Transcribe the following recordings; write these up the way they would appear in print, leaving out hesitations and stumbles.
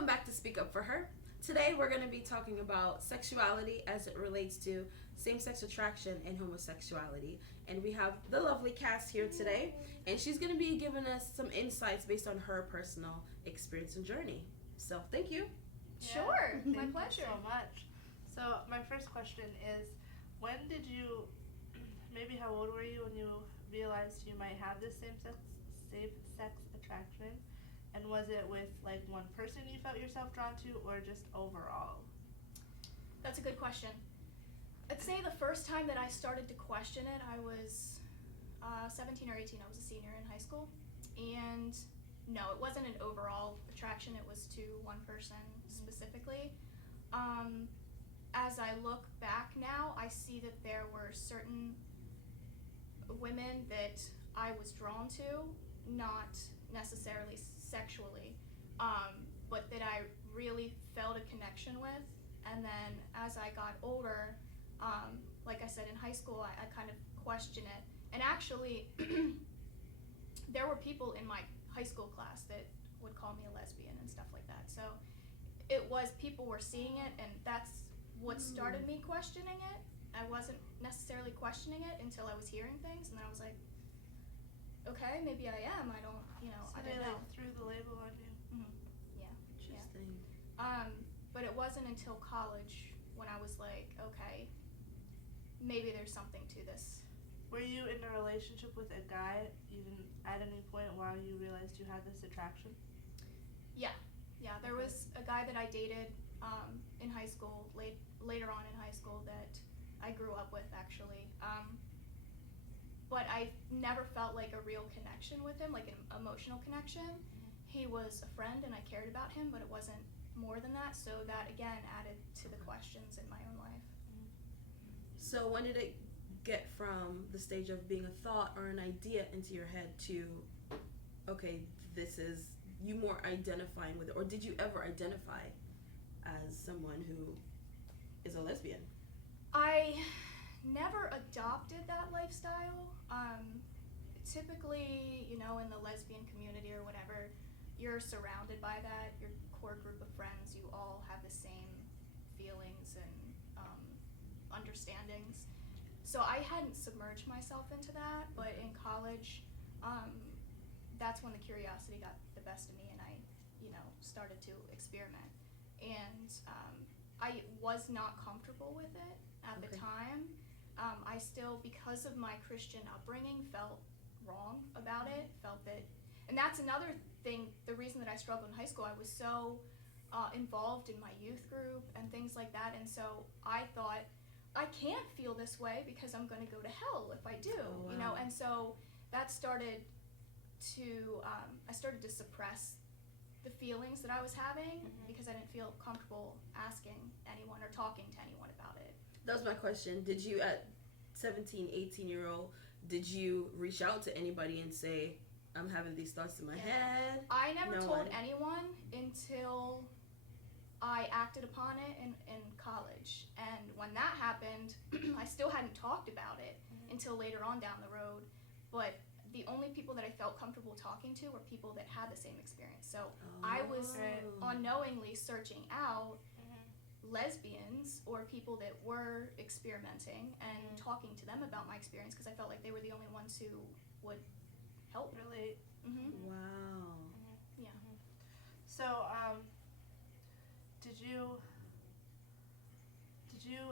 Welcome back to Speak Up for Her. Today we're going to be talking about sexuality as it relates to same-sex attraction and homosexuality. And we have the lovely Cass here today, and she's going to be giving us some insights based on her personal experience and journey. So, thank you. Sure, my Thank pleasure. you so much. So my first question is, when did you, maybe how old were you when you realized you might have this same-sex attraction? And was it with like one person you felt yourself drawn to, or just overall? That's a good question. I'd say the first time that I started to question it, I was 17 or 18. I was a senior in high school. And no, it wasn't an overall attraction. It was to one person specifically. As I look back now, I see that there were certain women that I was drawn to, not necessarily sexually, but that I really felt a connection with. And then as I got older, like I said, in high school, I kind of questioned it. And actually, there were people in my high school class that would call me a lesbian and stuff like that. So it was, people were seeing it, and that's what started me questioning it. I wasn't necessarily questioning it until I was hearing things, and then I was like, okay, maybe I am. I don't, So I they don't know. like threw the label on you. Yeah. Interesting. But it wasn't until college when I was like, okay, maybe there's something to this. Were you in a relationship with a guy even at any point while you realized you had this attraction? Yeah, there was a guy that I dated in high school, later on in high school, that I grew up with actually. But I never felt like a real connection with him, like an emotional connection. He was a friend and I cared about him, but it wasn't more than that. So that again added to the questions in my own life. So, when did it get from the stage of being a thought or an idea into your head to, okay, this is you more identifying with it? Or did you ever identify as someone who is a lesbian? I never adopted that lifestyle. Typically, in the lesbian community or whatever, you're surrounded by that. Your core group of friends, you all have the same feelings and understandings. So I hadn't submerged myself into that, but in college, that's when the curiosity got the best of me, and I, started to experiment. And I was not comfortable with it at the time. I still, because of my Christian upbringing, felt wrong about it, felt that, and that's another thing, the reason that I struggled in high school, I was so involved in my youth group and things like that, and so I thought, I can't feel this way because I'm going to go to hell if I do, Oh, wow. and so that started to, I started to suppress the feelings that I was having because I didn't feel comfortable asking anyone or talking to anyone about it. That was my question. Did you, at 17, 18-year-old, did you reach out to anybody and say, I'm having these thoughts in my head? I never No told one. anyone until I acted upon it in college. And when that happened, I still hadn't talked about it until later on down the road. But the only people that I felt comfortable talking to were people that had the same experience. So I was unknowingly searching out lesbians or people that were experimenting and talking to them about my experience because I felt like they were the only ones who would help. Relate. Wow. Yeah. So, did you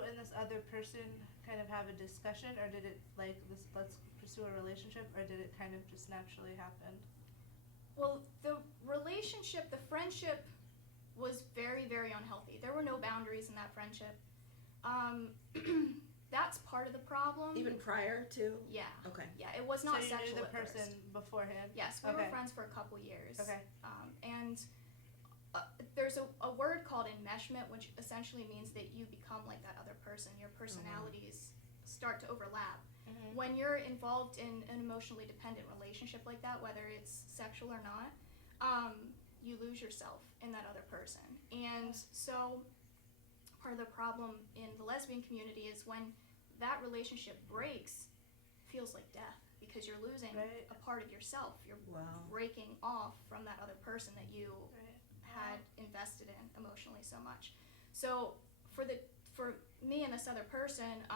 and this other person kind of have a discussion, or did it like this, let's pursue a relationship, or did it kind of just naturally happen? Well, the relationship, the friendship was very, very unhealthy. There were no boundaries in that friendship. That's part of the problem. Even prior to? Yeah. Okay. Yeah, it was not so you sexual knew the at person first. beforehand? Yes, we were friends for a couple years. Okay. And there's a word called enmeshment, which essentially means that you become like that other person. Your personalities start to overlap. When you're involved in an emotionally dependent relationship like that, whether it's sexual or not, you lose yourself in that other person. And so part of the problem in the lesbian community is when that relationship breaks, it feels like death because you're losing a part of yourself. You're breaking off from that other person that you had invested in emotionally so much. So for me and this other person,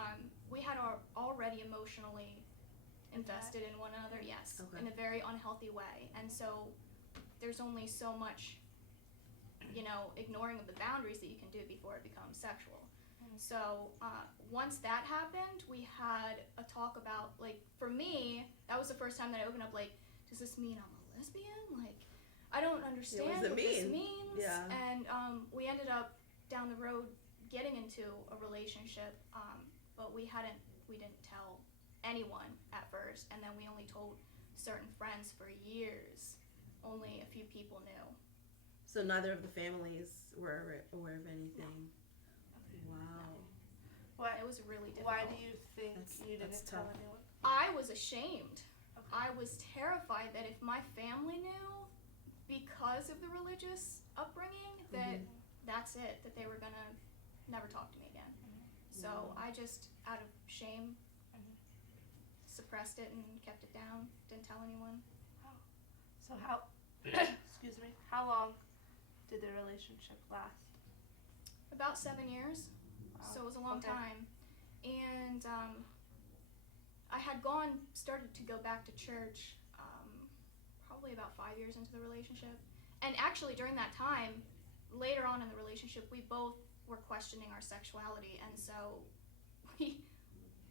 we had already emotionally invested in one another, yes, Okay. in a very unhealthy way. And so there's only so much, ignoring of the boundaries that you can do before it becomes sexual. So once that happened, we had a talk about, like, for me, that was the first time that I opened up, like, does this mean I'm a lesbian? Like, I don't understand what does it what this mean? means. Yeah. And we ended up down the road getting into a relationship, but we didn't tell anyone at first, and then we only told certain friends for years. Only a few people knew. So neither of the families were aware of anything. Okay. Wow. Why, It was really difficult. why do you think you That's didn't tell tough. anyone? I was ashamed. Okay. I was terrified that if my family knew, because of the religious upbringing, that that's it, that they were gonna never talk to me again. So I just, out of shame, suppressed it and kept it down, didn't tell anyone. So how, excuse me, how long did the relationship last? About 7 years, Wow. so it was a long Okay. time. And I had started to go back to church probably about 5 years into the relationship. And actually during that time, later on in the relationship, we both were questioning our sexuality, and so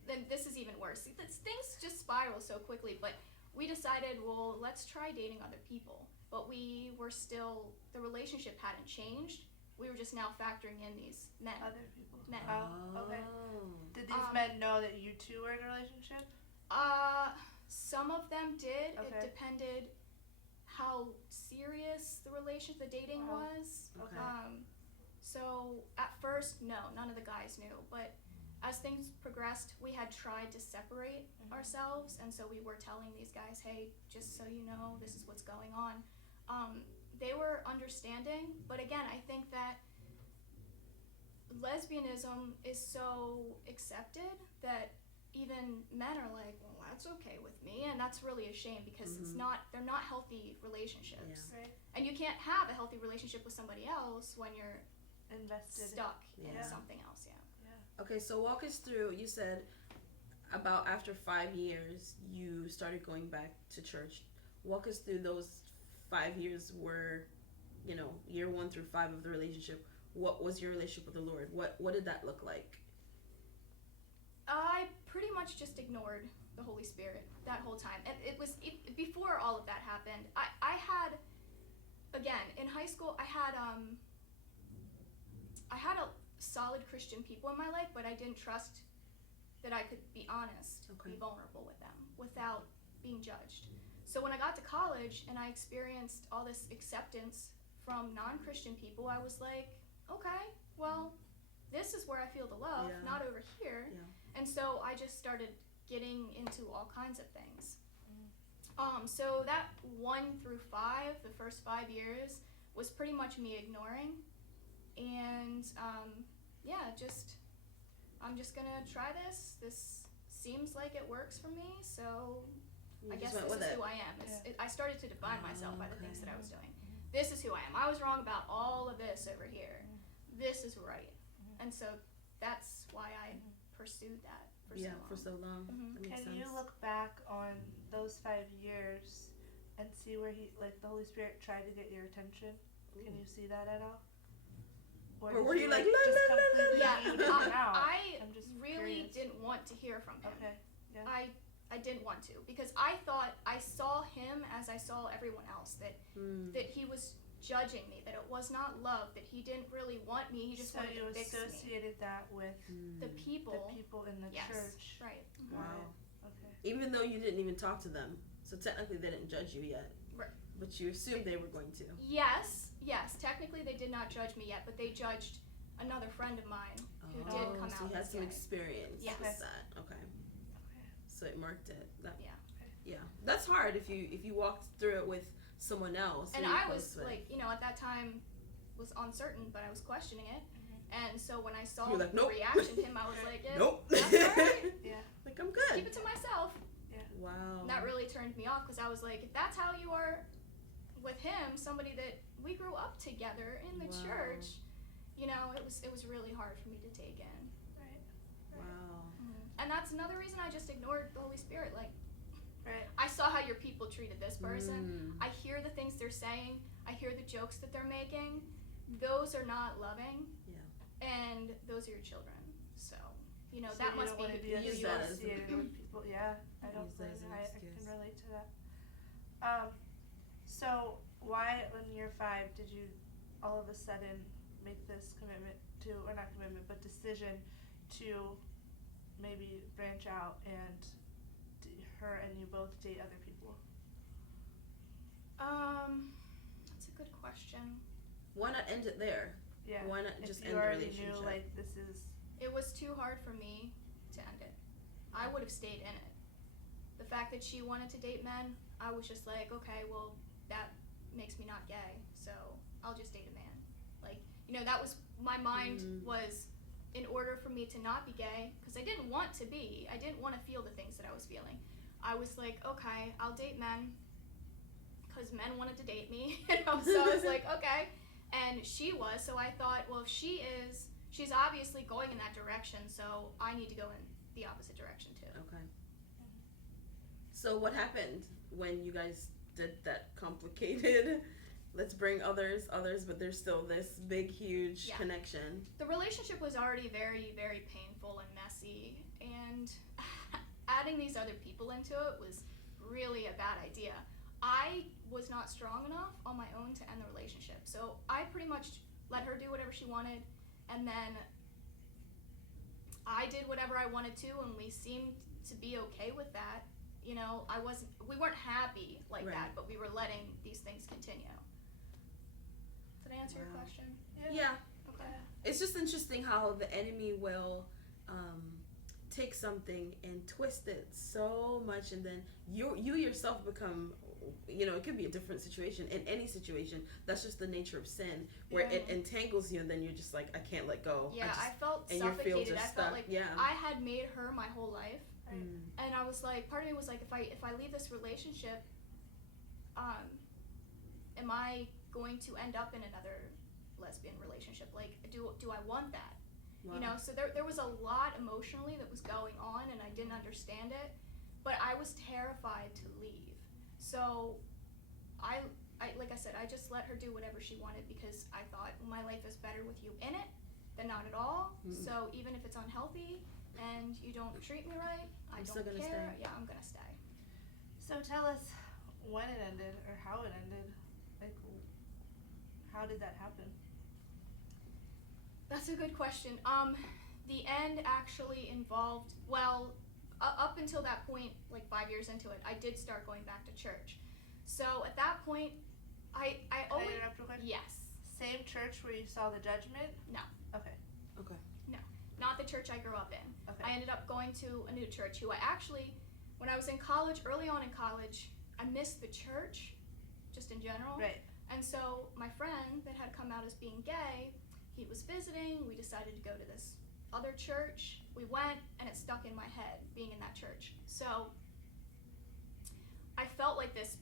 then this is even worse. Things just spiral so quickly, but we decided, well, let's try dating other people. But we were still, the relationship hadn't changed. We were just now factoring in these men. Other people? Men. Oh, okay. Did these Um, men know that you two were in a relationship? Some of them did. Okay. It depended how serious the dating Wow. was. Okay. So at first, no, none of the guys knew. But as things progressed, we had tried to separate ourselves, and so we were telling these guys, hey, just so you know, this is what's going on. They were understanding, but again, I think that lesbianism is so accepted that even men are like, well, that's okay with me, and that's really a shame because they're not healthy relationships. Right. And you can't have a healthy relationship with somebody else when you're Invested. stuck in Yeah. something else, yeah. Okay, so walk us through, you said about after 5 years, you started going back to church. Walk us through those 5 years where, year 1 through 5 of the relationship. What was your relationship with the Lord? What did that look like? I pretty much just ignored the Holy Spirit that whole time. And before all of that happened, I had, again, in high school, I had a solid Christian people in my life, but I didn't trust that I could be honest, Okay. be vulnerable with them without being judged. So when I got to college and I experienced all this acceptance from non-Christian people, I was like, okay, well, this is where I feel the love, Yeah. not over here. Yeah. And so I just started getting into all kinds of things. So that 1 through 5, the first 5 years, was pretty much me ignoring. And I'm just gonna try this. This seems like it works for me, so You I just guess went this with is it. who I am. I started to define myself by the things Okay. that I was doing. This is who I am. I was wrong about all of this over here. This is right. And so that's why I pursued that for so long. For so long. That makes Can sense. you look back on those 5 years and see where the Holy Spirit tried to get your attention? Can you see that at all? Or did were you like, just la, la, la, la, completely la? Yeah, mute him out? I I'm just really curious. didn't want to hear from him. Okay. Yeah. I didn't want to because I thought I saw him as I saw everyone else, that he was judging me, that it was not love, that he didn't really want me, he just so wanted you to fix me. associated that with The people. in the Yes, church. right. Wow. Okay. Even though you didn't even talk to them. So technically they didn't judge you yet. Right. But you assumed they were going to. Yes, technically they did not judge me yet, but they judged another friend of mine who did come so out you had as some gay. experience Yes. with that. Okay. Okay. So it marked it. Yeah. Yeah. That's hard if you walked through it with someone else. And who you're I close was with. like, at that time was uncertain, but I was questioning it. And so when I saw You're like, the nope. reaction to him, I was like, nope. that's alright. Yeah. Like I'm good. Keep it to myself. Wow. And that really turned me off because I was like, if that's how you are with him, somebody that we grew up together in the Wow. church. You know, it was really hard for me to take in. Right. Wow. And that's another reason I just ignored the Holy Spirit. Like, Right. I saw how your people treated this person. Mm. I hear the things they're saying. I hear the jokes that they're making. Those are not loving. Yeah. And those are your children. So, you know, So that you must don't want to be use that as associated with people. Yeah, I don't Use that blame as you. an I excuse. can relate to that. So why, when you're 5, did you all of a sudden make this commitment to, or not commitment, but decision to maybe branch out and her and you both date other people? That's a good question. Why not end it there? Yeah. Why not If just you end the already relationship? knew, like, this is. It was too hard for me to end it. I would have stayed in it. The fact that she wanted to date men, I was just like, okay, well, that makes me not gay, so I'll just date a man. Like, you know, that was, my mind was, in order for me to not be gay, because I didn't want to be, I didn't want to feel the things that I was feeling. I was like, okay, I'll date men, because men wanted to date me, you know, so I was like, okay. And she was, so I thought, well, if she is, she's obviously going in that direction, so I need to go in the opposite direction too. Okay. So what happened when you guys did that complicated, let's bring others, but there's still this big, huge Yeah. connection? The relationship was already very, very painful and messy, and adding these other people into it was really a bad idea. I was not strong enough on my own to end the relationship, so I pretty much let her do whatever she wanted, and then I did whatever I wanted to, and we seemed to be okay with that. You know, we weren't happy like Right. that, but we were letting these things continue. Did I answer your Wow. question? Yeah. Okay. It's just interesting how the enemy will take something and twist it so much, and then you yourself become, you know, it could be a different situation. In any situation, that's just the nature of sin, where Yeah. it entangles you, and then you're just like, I can't let go. Yeah, I felt and your fields suffocated. are I stuck. felt like Yeah. I had made her my whole life, Right. and I was like, part of me was like, if I leave this relationship, am I going to end up in another lesbian relationship? Like, do I want that? Wow. You know, so there was a lot emotionally that was going on, and I didn't understand it, but I was terrified to leave. So I like I said, I just let her do whatever she wanted, because I thought, well, my life is better with you in it than not at all. So even if it's unhealthy and you don't treat me right, I I'm don't still gonna care. stay. Yeah, I'm gonna stay. So tell us when it ended or how it ended. Like, how did that happen? That's a good question. The end actually involved, well, up until that point, like 5 years into it, I did start going back to church. So at that point, I Can I always, interrupt real quick? yes, Same church where you saw the judgment? No. Okay. not the church I grew up in. Okay. I ended up going to a new church who I actually, when I was in college, early on in college, I missed the church, just in general. Right. And so my friend that had come out as being gay, he was visiting. We decided to go to this other church. We went, and it stuck in my head being in that church. So I felt like this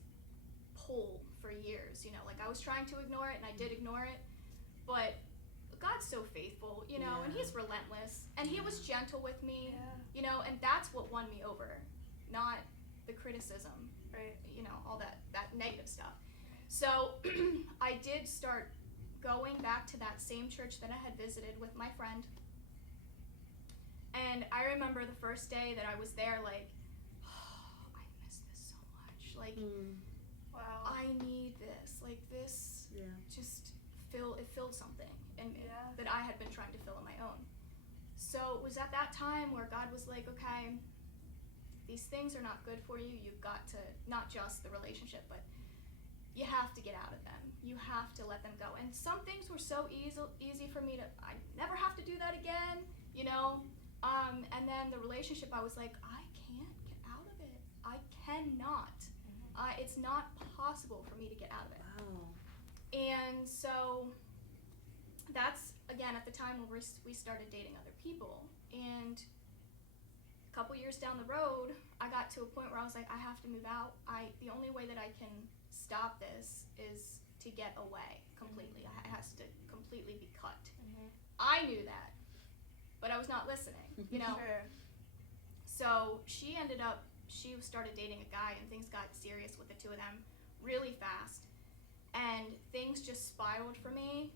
pull for years, you know, like I was trying to ignore it, and I did ignore it, but God's so faithful, you know, and Yeah. he's relentless, and he was gentle with me, Yeah. you know, and that's what won me over, not the criticism, Right. you know, all that negative stuff. So I did start going back to that same church that I had visited with my friend, and I remember the first day that I was there, like, oh, I miss this so much, like, Wow. I need this, like, this Yeah. just filled something in me Yeah. that I had been trying to fill on my own. So it was at that time where God was like, okay, these things are not good for you. You've got to, not just the relationship, but you have to get out of them. You have to let them go. And some things were so easy for me to, I never have to do that again, you know? And then the relationship, I was like, I can't get out of it. I cannot. It's not possible for me to get out of it. Wow. And so that's, again, at the time when we started dating other people. And a couple years down the road, I got to a point where I was like, I have to move out. The only way that I can stop this is to get away completely. It has to completely be cut. Mm-hmm. I knew that, but I was not listening, you know? Sure. So she started dating a guy, and things got serious with the two of them really fast. And things just spiraled for me.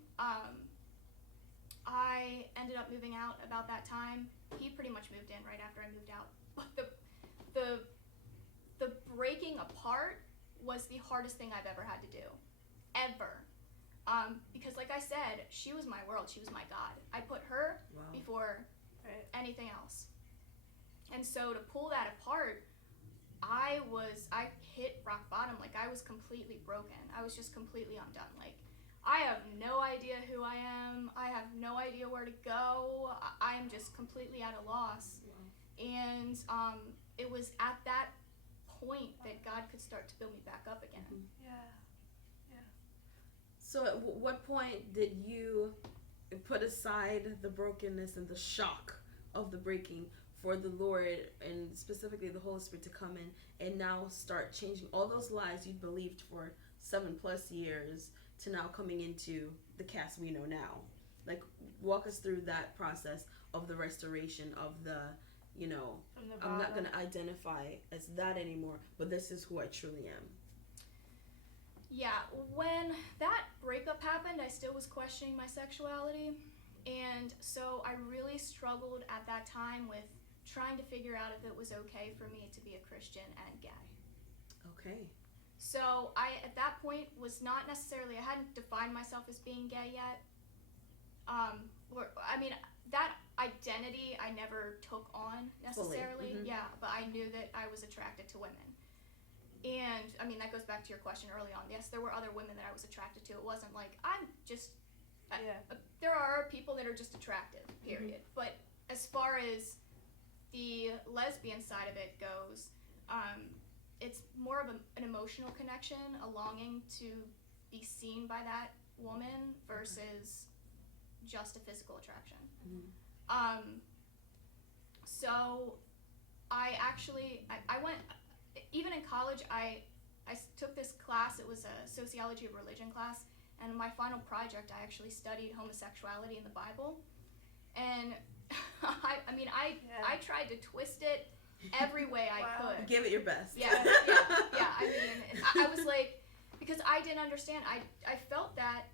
I ended up moving out about that time. He pretty much moved in right after I moved out. But the breaking apart was the hardest thing I've ever had to do. Ever. Because like I said, she was my world. She was my God. I put her before anything else. And so to pull that apart, I hit rock bottom. Like, I was completely broken. I was just completely undone. Like, I have no idea who I am. I have no idea where to go. I am just completely at a loss. And it was at that point that God could start to build me back up again. Yeah. So at what point did you put aside the brokenness and the shock of the breaking for the Lord and specifically the Holy Spirit to come in and now start changing all those lies you believed for 7+ years to now coming into the cast we know now? Like, walk us through that process of the restoration of the, you know, I'm not going to identify as that anymore, but this is who I truly am. Yeah, when that breakup happened, I still was questioning my sexuality. And so I really struggled at that time with trying to figure out if it was okay for me to be a Christian and gay. Okay. So I, at that point, was not necessarily, I hadn't defined myself as being gay yet. That identity I never took on necessarily. Mm-hmm. Yeah, but I knew that I was attracted to women. And, I mean, that goes back to your question early on. Yes, there were other women that I was attracted to. It wasn't like, I'm just, there are people that are just attractive, period. Mm-hmm. But as far as the lesbian side of it goes, it's more of an emotional connection, a longing to be seen by that woman versus just a physical attraction. Mm-hmm. So I went, even in college, I took this class. It was a sociology of religion class, and my final project, I actually studied homosexuality in the Bible. And I tried to twist it every way I could. Give it your best. Yeah. I mean, I was like, because I didn't understand. I felt that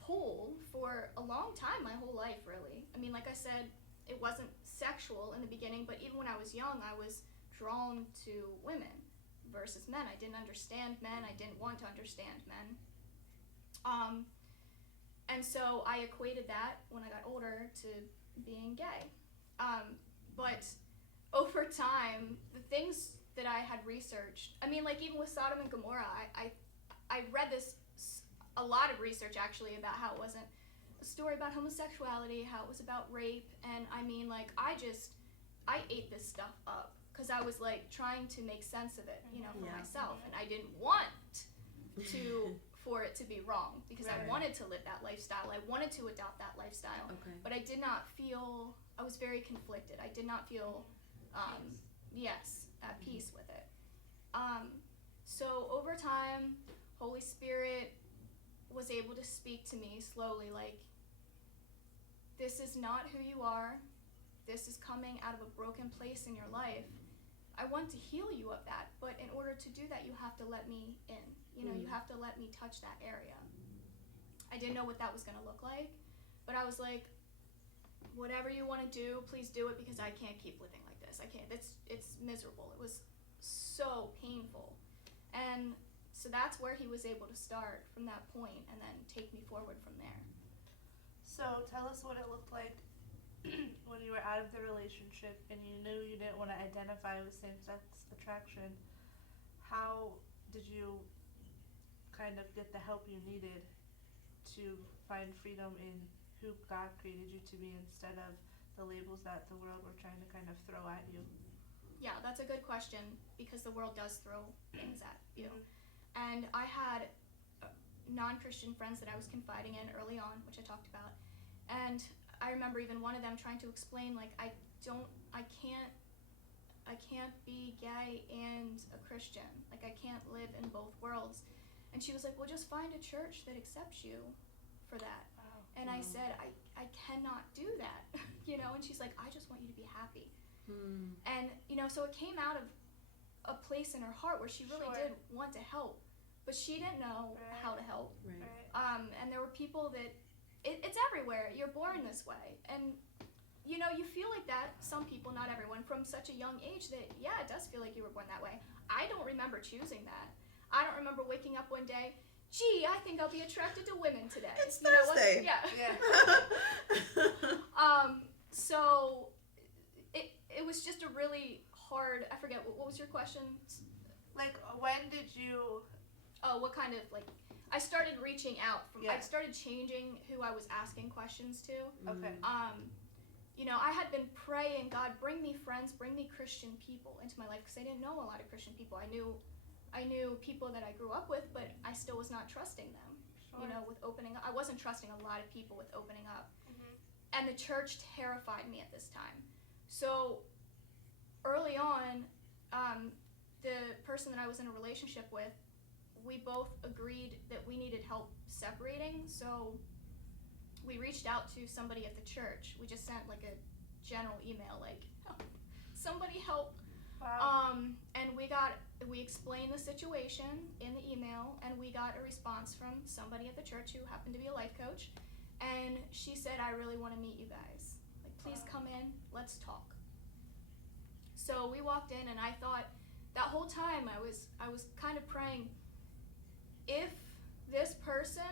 pull for a long time, my whole life, really. I mean, like I said, it wasn't sexual in the beginning, but even when I was young, I was drawn to women versus men. I didn't understand men. I didn't want to understand men. And so I equated that when I got older to being gay. But over time, the things that I had researched, I mean, like even with Sodom and Gomorrah, I read a lot of research actually about how it wasn't a story about homosexuality, how it was about rape, and I mean, like, I ate this stuff up because I was like trying to make sense of it, you know, for myself, and I didn't want for it to be wrong because I wanted to live that lifestyle. I wanted to adopt that lifestyle, but I did not feel, I was very conflicted. I did not feel, at peace with it. So over time, Holy Spirit was able to speak to me slowly, like, this is not who you are. This is coming out of a broken place in your life. I want to heal you of that, but in order to do that, you have to let me in. You know, you have to let me touch that area. I didn't know what that was going to look like, but I was like, whatever you want to do, please do it, because I can't keep living like this. I can't. It's miserable. It was so painful. And so that's where he was able to start from that point and then take me forward from there. So tell us what it looked like when you were out of the relationship and you knew you didn't want to identify with same-sex attraction. How did you kind of get the help you needed to find freedom in who God created you to be instead of the labels that the world were trying to kind of throw at you? Yeah, that's a good question, because the world does throw things at you. And I had non-Christian friends that I was confiding in early on, which I talked about. And I remember even one of them trying to explain, like, I can't be gay and a Christian. Like, I can't live in both worlds. And she was like, well, just find a church that accepts you for that. Wow. And I said, I cannot do that, you know? And she's like, I just want you to be happy. And, you know, so it came out of a place in her heart where she really Sure. did want to help, but she didn't know Right. how to help. Right. And there were people that, it's everywhere. You're born this way. And, you know, you feel like that, some people, not everyone, from such a young age that, yeah, it does feel like you were born that way. I don't remember choosing that. I don't remember waking up one day, gee, I think I'll be attracted to women today. It's You know what? Thursday. Yeah. Yeah. So it was just a really hard, I forget, what was your question? Like, when did you? Oh, what kind of, like, I started reaching out from, Yeah. I started changing who I was asking questions to. Okay. You know, I had been praying, God, bring me friends, bring me Christian people into my life, because I didn't know a lot of Christian people. I knew people that I grew up with, but I still was not trusting them, Sure. you know, with opening up. I wasn't trusting a lot of people with opening up. Mhm. And the church terrified me at this time. So early on, the person that I was in a relationship with, we both agreed that we needed help separating. So we reached out to somebody at the church. We just sent like a general email, like, somebody help. Wow. And we explained the situation in the email, and we got a response from somebody at the church who happened to be a life coach. And she said, I really want to meet you guys. Like, please come in, let's talk. So we walked in, and I thought, that whole time I was kind of praying, if this person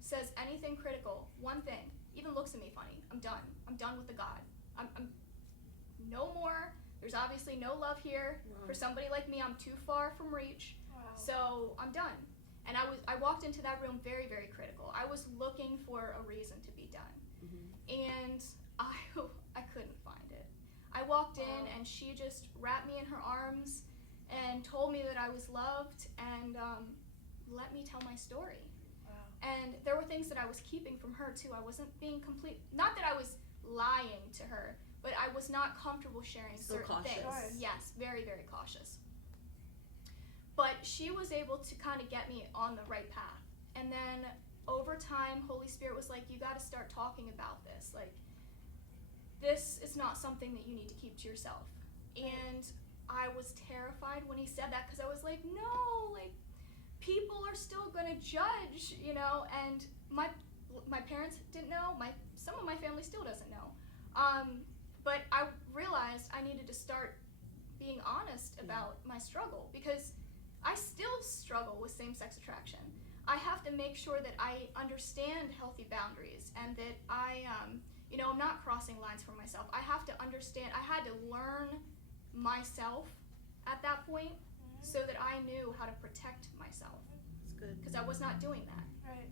says anything critical, one thing, even looks at me funny, I'm done. I'm done with the God. I'm no more. There's obviously no love here. For somebody like me, I'm too far from reach. Wow. So I'm done. And I walked into that room very, very critical. I was looking for a reason to be done. And I couldn't find it. I walked in, and she just wrapped me in her arms and told me that I was loved, and let me tell my story. Wow. And there were things that I was keeping from her too. I wasn't being not that I was lying to her, but I was not comfortable sharing Still certain cautious. things. Sure. Yes, very, very cautious. But she was able to kind of get me on the right path. And then over time, Holy Spirit was like, you got to start talking about this. Like, this is not something that you need to keep to yourself. And I was terrified when he said that, because I was like, no, like, people are still going to judge, you know, and my parents didn't know, some of my family still doesn't know. But I realized I needed to start being honest about my struggle, because I still struggle with same-sex attraction. I have to make sure that I understand healthy boundaries, and that I, you know, I'm not crossing lines for myself. I have to understand, I had to learn myself at that point, so that I knew how to protect myself, That's good. because I was not doing that. Right.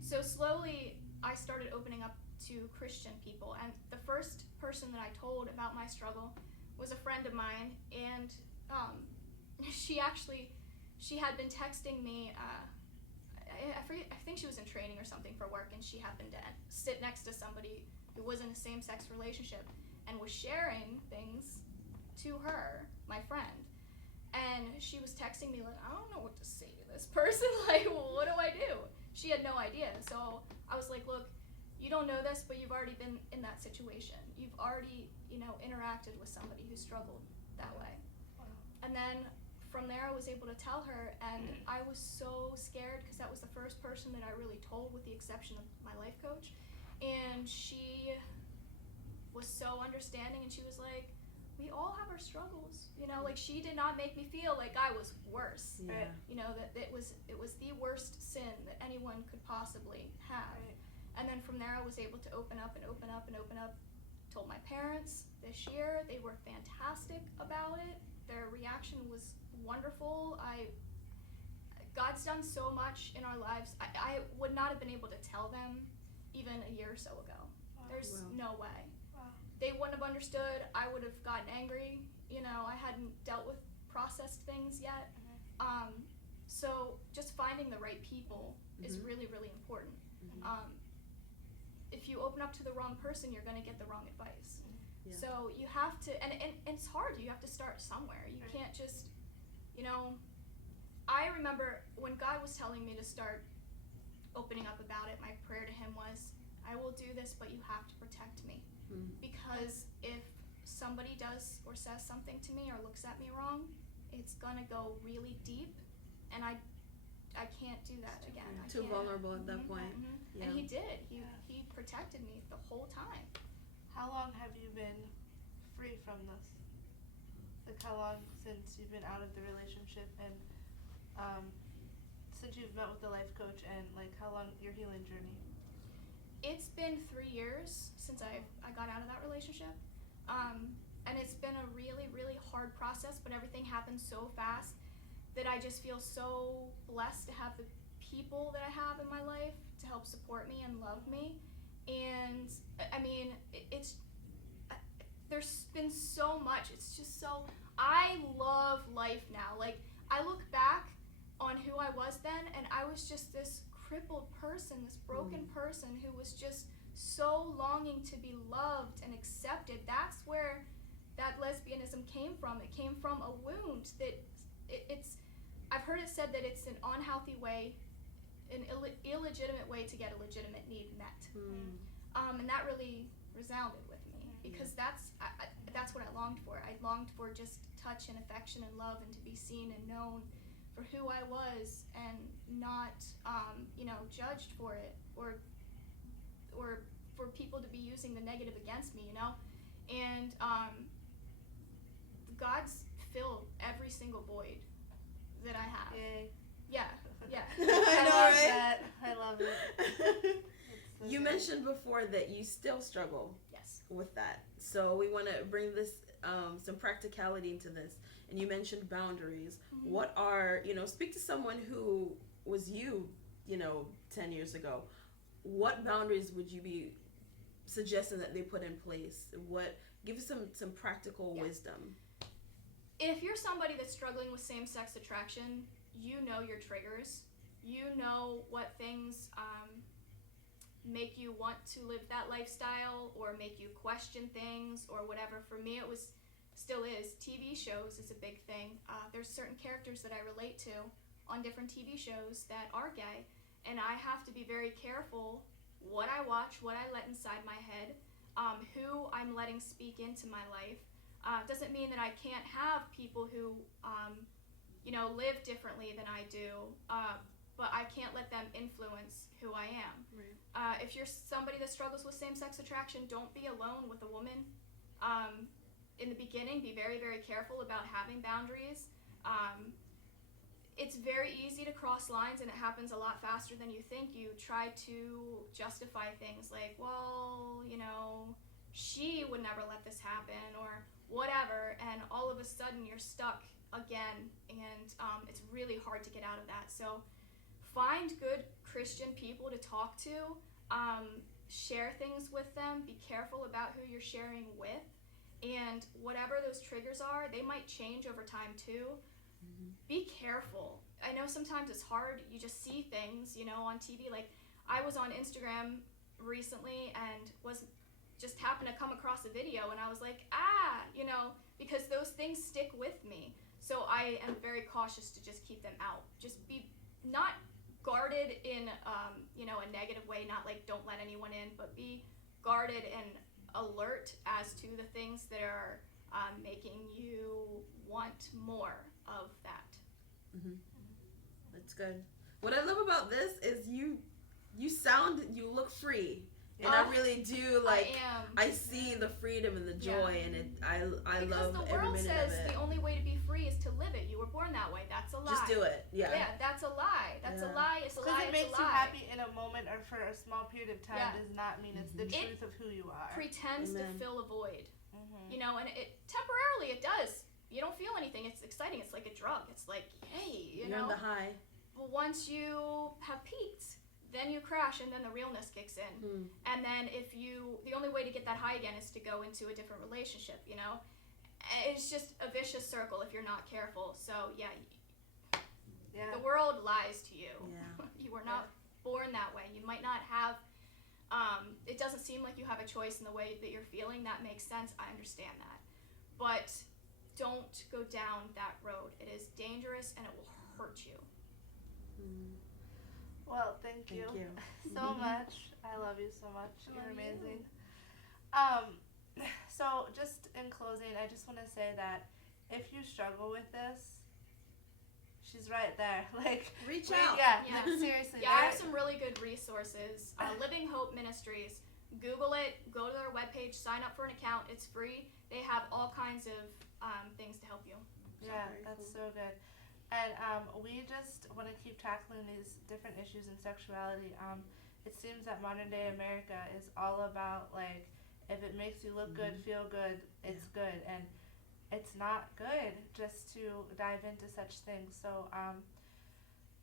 So slowly I started opening up to Christian people, and the first person that I told about my struggle was a friend of mine, and she had been texting me, I think she was in training or something for work, and she happened to sit next to somebody who was in a same-sex relationship and was sharing things to her, my friend. And she was texting me like, I don't know what to say to this person, like, what do I do? She had no idea. So I was like, look, you don't know this, but you've already been in that situation. You've already, you know, interacted with somebody who struggled that way. Wow. And then from there I was able to tell her, and I was so scared, because that was the first person that I really told, with the exception of my life coach. And she was so understanding, and she was like, we all have our struggles, you know, like, she did not make me feel like I was worse. Yeah. You know, that it was the worst sin that anyone could possibly have. Right. And then from there I was able to open up. Told my parents this year. They were fantastic about it. Their reaction was wonderful. God's done so much in our lives. I would not have been able to tell them even a year or so ago. Wow. There's no way. Wow. They wouldn't have understood. I would have gotten angry. You know, I hadn't dealt with processed things yet. So just finding the right people is really, really important. If you open up to the wrong person, you're going to get the wrong advice. Yeah. So you have to, and it's hard. You have to start somewhere. You Right. can't just, you know, I remember when God was telling me to start opening up about it, my prayer to him was, I will do this, but you have to protect me. Because if somebody does or says something to me or looks at me wrong, it's gonna go really deep, and I can't do that again. I Too can't. vulnerable at that point. Yeah. And he did. He protected me the whole time. How long have you been free from this? Like, how long since you've been out of the relationship, and since you've met with the life coach, and like how long your healing journey? It's been 3 years since I got out of that relationship, and it's been a really, really hard process, but everything happened so fast that I just feel so blessed to have the people that I have in my life to help support me and love me. And I mean, there's been so much. It's just so, I love life now. Like, I look back on who I was then, and I was just this crippled person, this broken person who was just so longing to be loved and accepted. That's where that lesbianism came from. It came from a wound that it's I've heard it said that it's an unhealthy way, an illegitimate way to get a legitimate need met. And that really resounded with me, because that's what I longed for. I longed for just touch and affection and love, and to be seen and known for who I was, and not judged for it, or for people to be using the negative against me, and God's filled every single void that I have. Yay. Yeah. I know, right? That. I love it. You mentioned before that you still struggle Yes. with that, so we want to bring this some practicality into this. And you mentioned boundaries. What are, speak to someone who was you 10 years ago. What boundaries would you be suggesting that they put in place? Give us some practical wisdom. If you're somebody that's struggling with same-sex attraction, you know your triggers. You know what things make you want to live that lifestyle, or make you question things, or whatever. For me, still is. TV shows is a big thing. There's certain characters that I relate to on different TV shows that are gay, and I have to be very careful what I watch, what I let inside my head, who I'm letting speak into my life. Doesn't mean that I can't have people who, live differently than I do, but I can't let them influence who I am. Right. If you're somebody that struggles with same-sex attraction, don't be alone with a woman. In the beginning, be very, very careful about having boundaries. It's very easy to cross lines, and it happens a lot faster than you think. You try to justify things like, well, she would never let this happen, or whatever, and all of a sudden you're stuck again, and it's really hard to get out of that. So find good Christian people to talk to, share things with them, be careful about who you're sharing with, and whatever those triggers are, they might change over time too. Be careful. I know sometimes it's hard. You just see things, on TV. Like, I was on Instagram recently and just happened to come across a video, and I was like, because those things stick with me. So I am very cautious to just keep them out. Just be not guarded in, a negative way, not like don't let anyone in, but be guarded and alert as to the things that are making you want more of that. That's good. What I love about this is you look free. And I really do, I see the freedom and the joy, and I love every minute of it. Because the world says the only way to be free is to live it. You were born that way. That's a lie. Just do it. Yeah. Yeah, that's a lie. That's a lie. It's a lie. Because it makes it's a you lie. happy in a moment or for a small period of time does not mean it's the truth of who you are. Pretends to fill a void. And it temporarily it does. You don't feel anything. It's exciting. It's like a drug. It's like, hey, You're in the high. But once you have peaked, then you crash, and then the realness kicks in. And then the only way to get that high again is to go into a different relationship, It's just a vicious circle if you're not careful. So, the world lies to you. Yeah. You were not born that way. You might not have, it doesn't seem like you have a choice in the way that you're feeling. That makes sense. I understand that. But don't go down that road. It is dangerous and it will hurt you. Well, thank you so much. I love you so much. You're amazing. So just in closing, I just want to say that if you struggle with this, she's right there. Like, reach out. Yeah, Yeah. like, seriously. Yeah, I have some really good resources. Living Hope Ministries. Google it. Go to their webpage. Sign up for an account. It's free. They have all kinds of things to help you. Yeah, that's so good. And we just want to keep tackling these different issues in sexuality. It seems that modern day America is all about, like, if it makes you look good, feel good, it's good. And it's not good just to dive into such things. So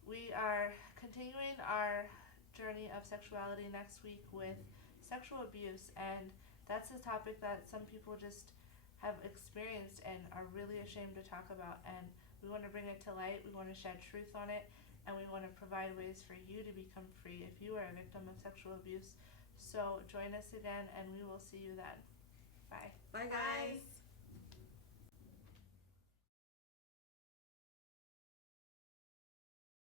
we are continuing our journey of sexuality next week with sexual abuse. And that's a topic that some people just have experienced and are really ashamed to talk about. And we want to bring it to light. We want to shed truth on it. And we want to provide ways for you to become free if you are a victim of sexual abuse. So join us again, and we will see you then. Bye. Bye, guys.